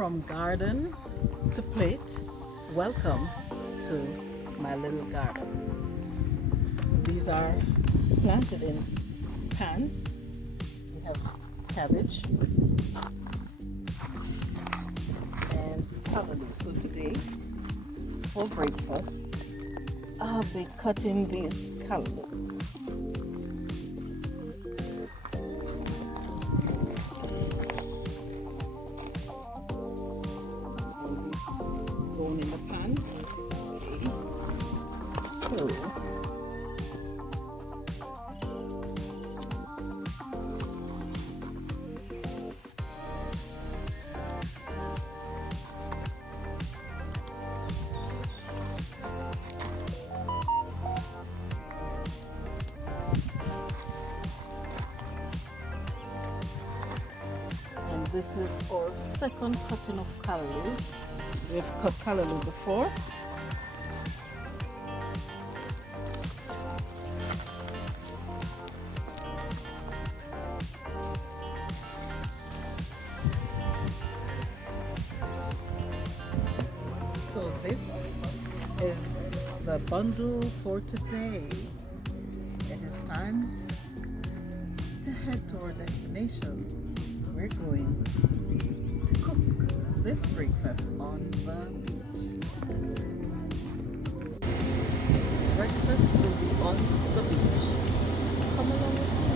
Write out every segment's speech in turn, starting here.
From garden to plate, welcome to my little garden. These are planted in pans. We have cabbage and callaloo. So today, for breakfast, I'll be cutting these callaloo. Going in the pan. Okay. So and this is our second cutting of callaloo. We've cut callaloo before. So this is the bundle for today. It is time to head to our destination. We're going to cook this breakfast on the beach. Breakfast will be on the beach. Come along with me.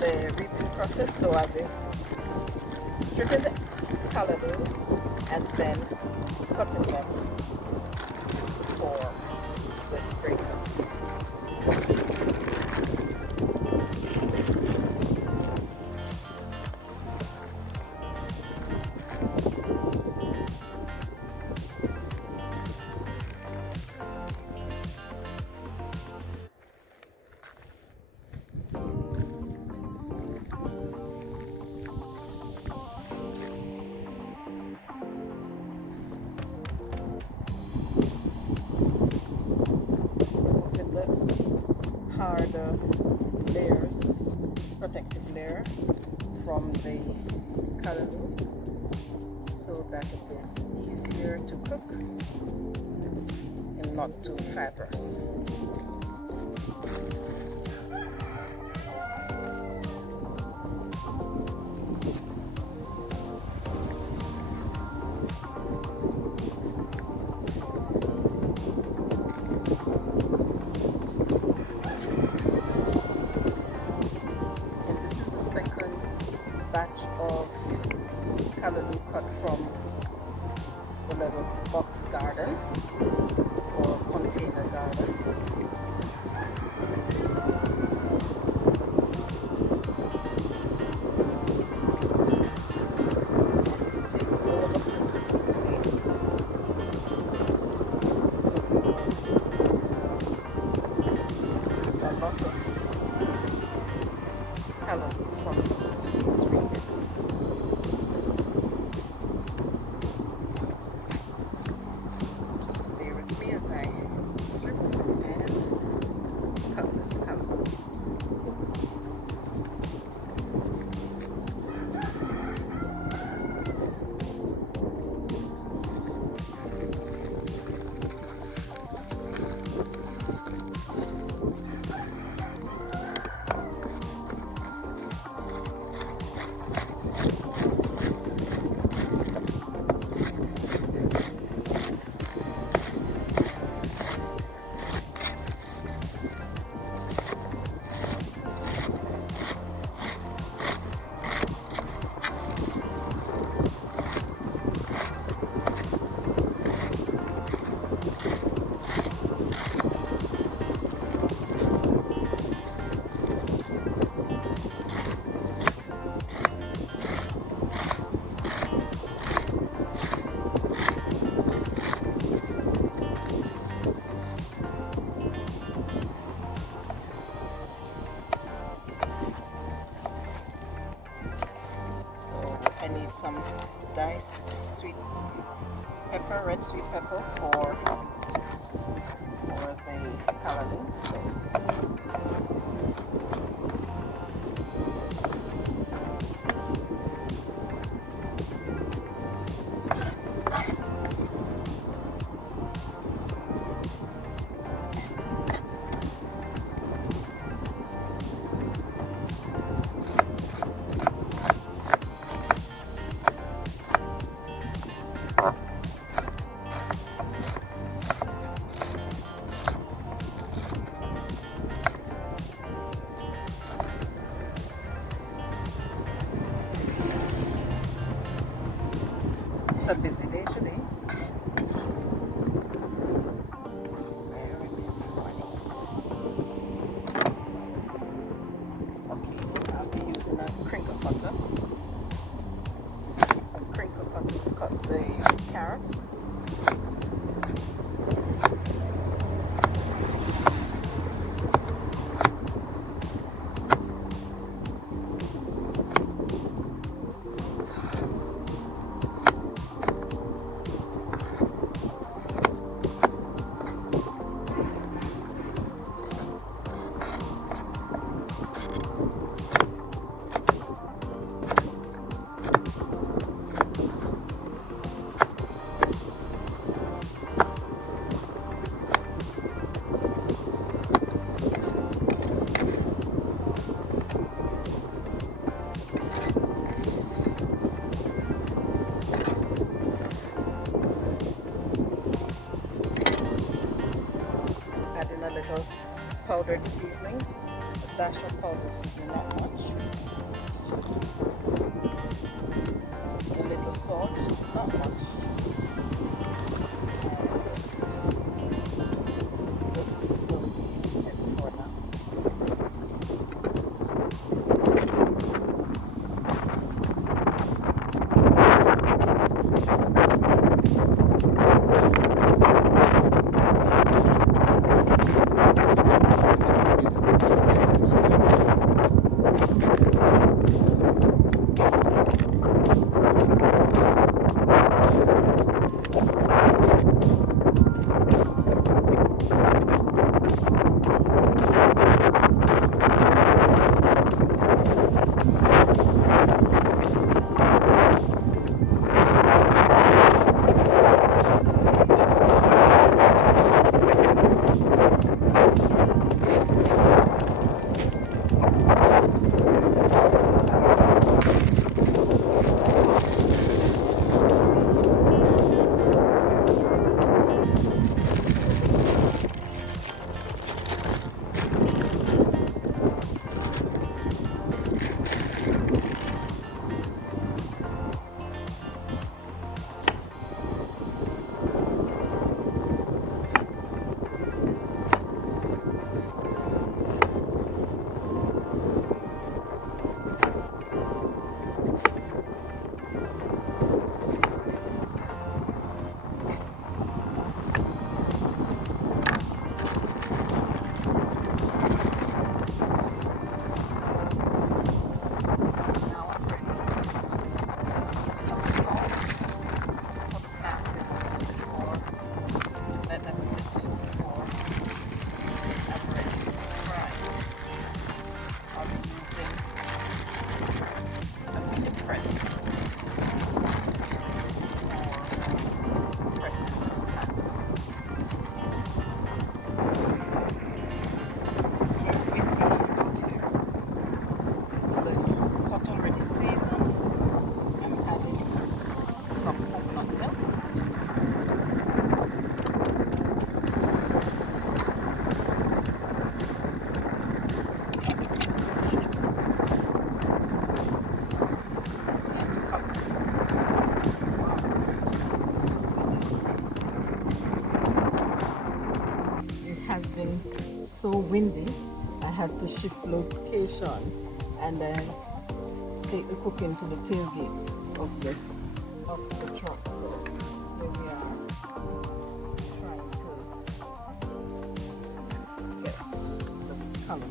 The reaping process, so I'll be stripping the callaloos and then cutting them for this breakfast. Harder layers, protective layer from the callaloo so that it is easier to cook and not too fibrous. Batch of callaloo cut from the little box garden or container garden. Take all the fruit today. This was a lot of callaloo from today's region. Just bear with me as I strip and cut this callaloo. some diced sweet pepper, red sweet pepper for the callaloo. So it's a busy day today. Very busy morning. Okay, I'll be using a crinkle cutter. A crinkle cutter to cut the carrots. Adding a little powdered seasoning, a dash of powdered seasoning, not much. A little salt, not much. And this will be it for now. So windy, I had to shift location and then take the cooking to the tailgate of the truck. So here we are trying to get this color.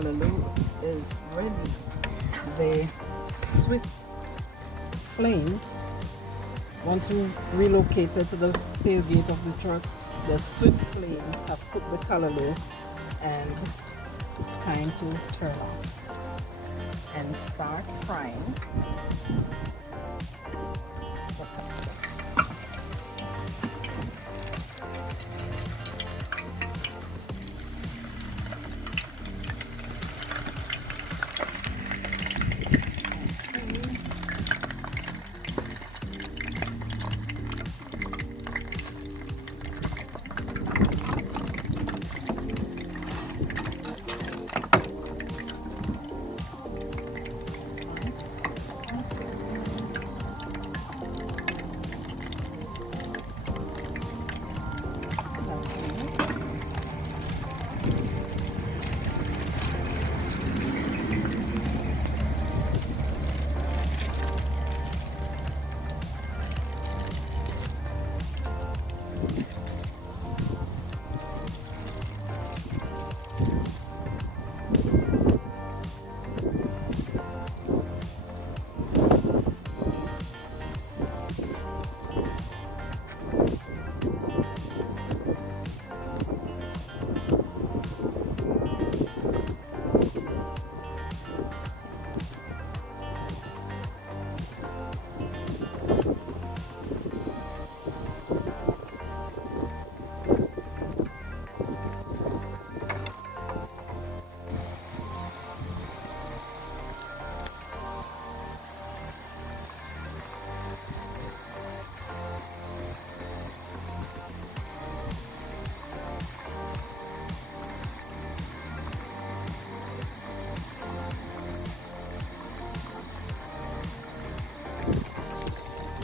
callaloo is ready. The swift flames, once we relocated to the tailgate of the truck, the swift flames have cooked the callaloo, and it's time to turn off and start frying.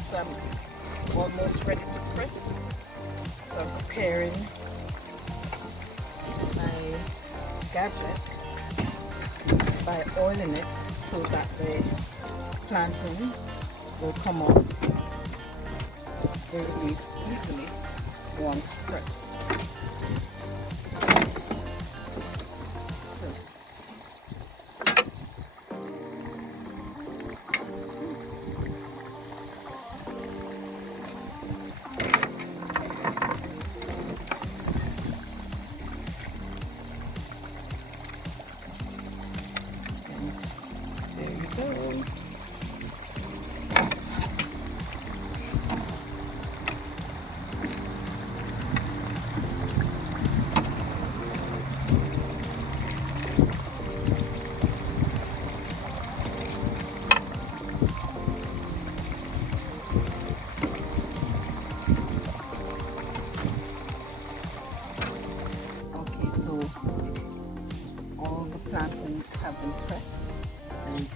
So I'm almost ready to press. So I'm preparing my gadget by oiling it so that the plantain will come off released easily once pressed. There you go. Okay, so all the plantains have been pressed, and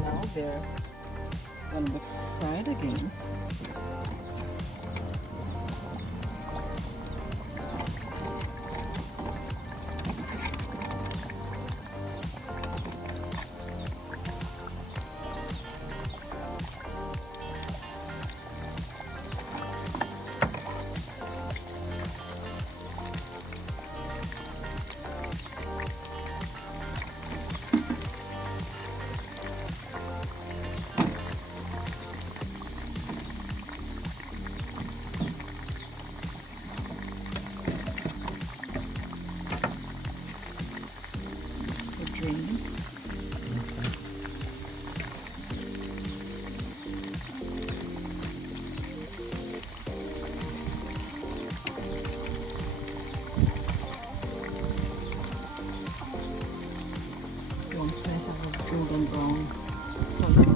now they're going to be fried again. Draining. Once I have a golden brown color,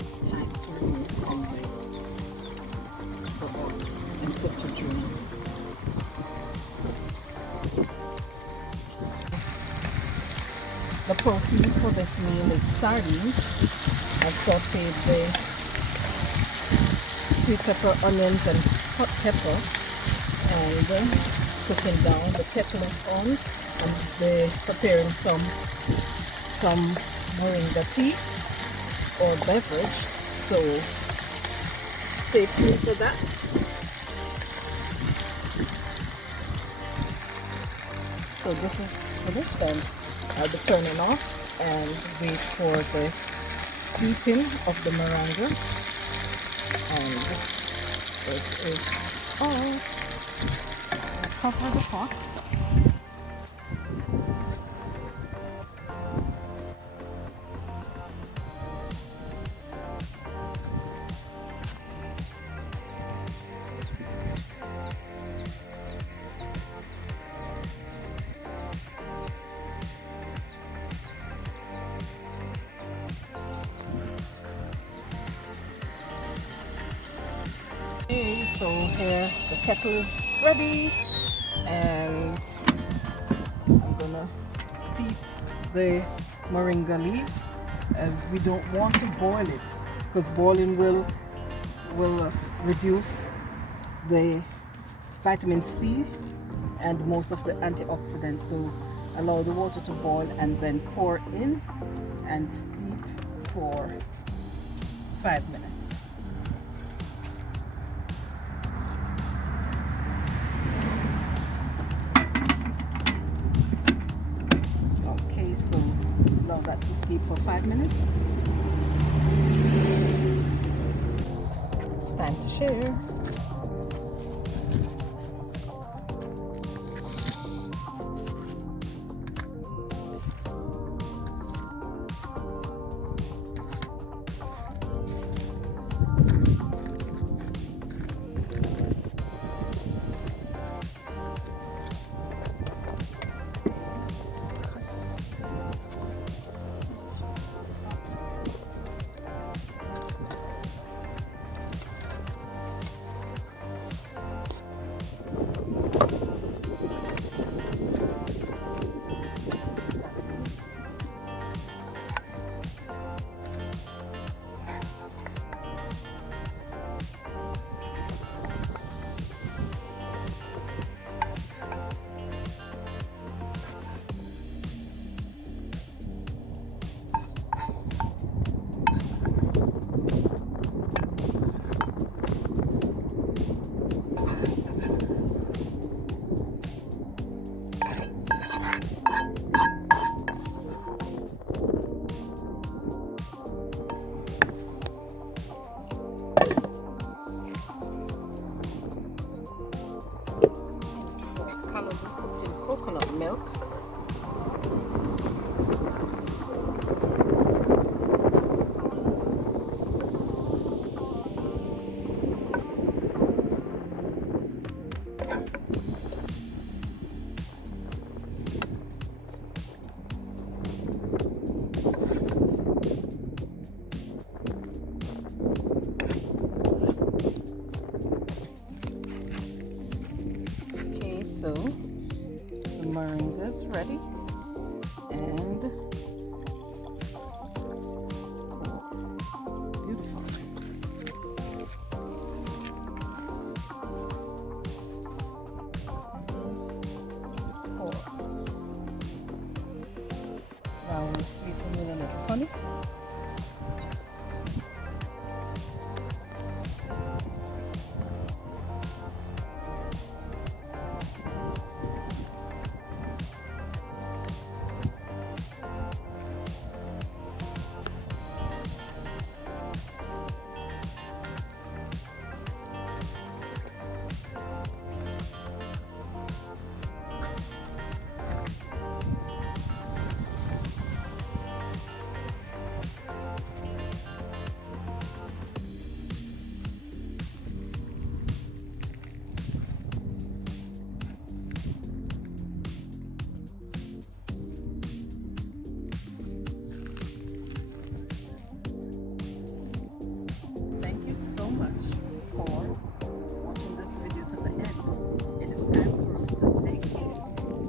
it's time to remove from the oil and put to drain. The protein for this meal is sardines. I've sauteed the sweet pepper, onions, and hot pepper, and it's cooking down. The kettle is on, and they're preparing some moringa tea or beverage. So stay tuned for that. So this is finished then. I'll be turning off and wait for the steeping of the moringa, and it is all. I'll cover the pot. Okay, so here the kettle is ready, and I'm gonna steep the moringa leaves. And we don't want to boil it because boiling will reduce the vitamin C and most of the antioxidants. So allow the water to boil and then pour in and steep for 5 minutes. Okay, so allow that to steep for 5 minutes. It's time to share. Callaloo cooked in coconut milk. Okay, so the moringa is ready, and beautiful. Pour. Now we'll sweeten with a little honey. Thank you so much for watching this video to the end. It is time for us to dig in.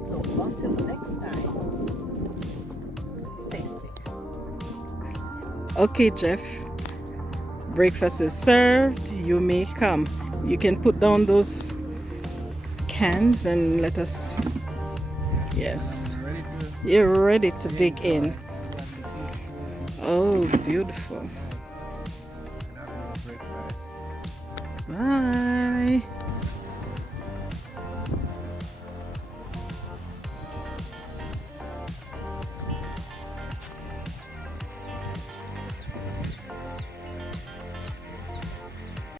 So until next time, stay safe. Okay, Jeff. Breakfast is served. You may come. You can put down those cans and let us. Yes. You're ready to dig in. Oh, beautiful. Bye.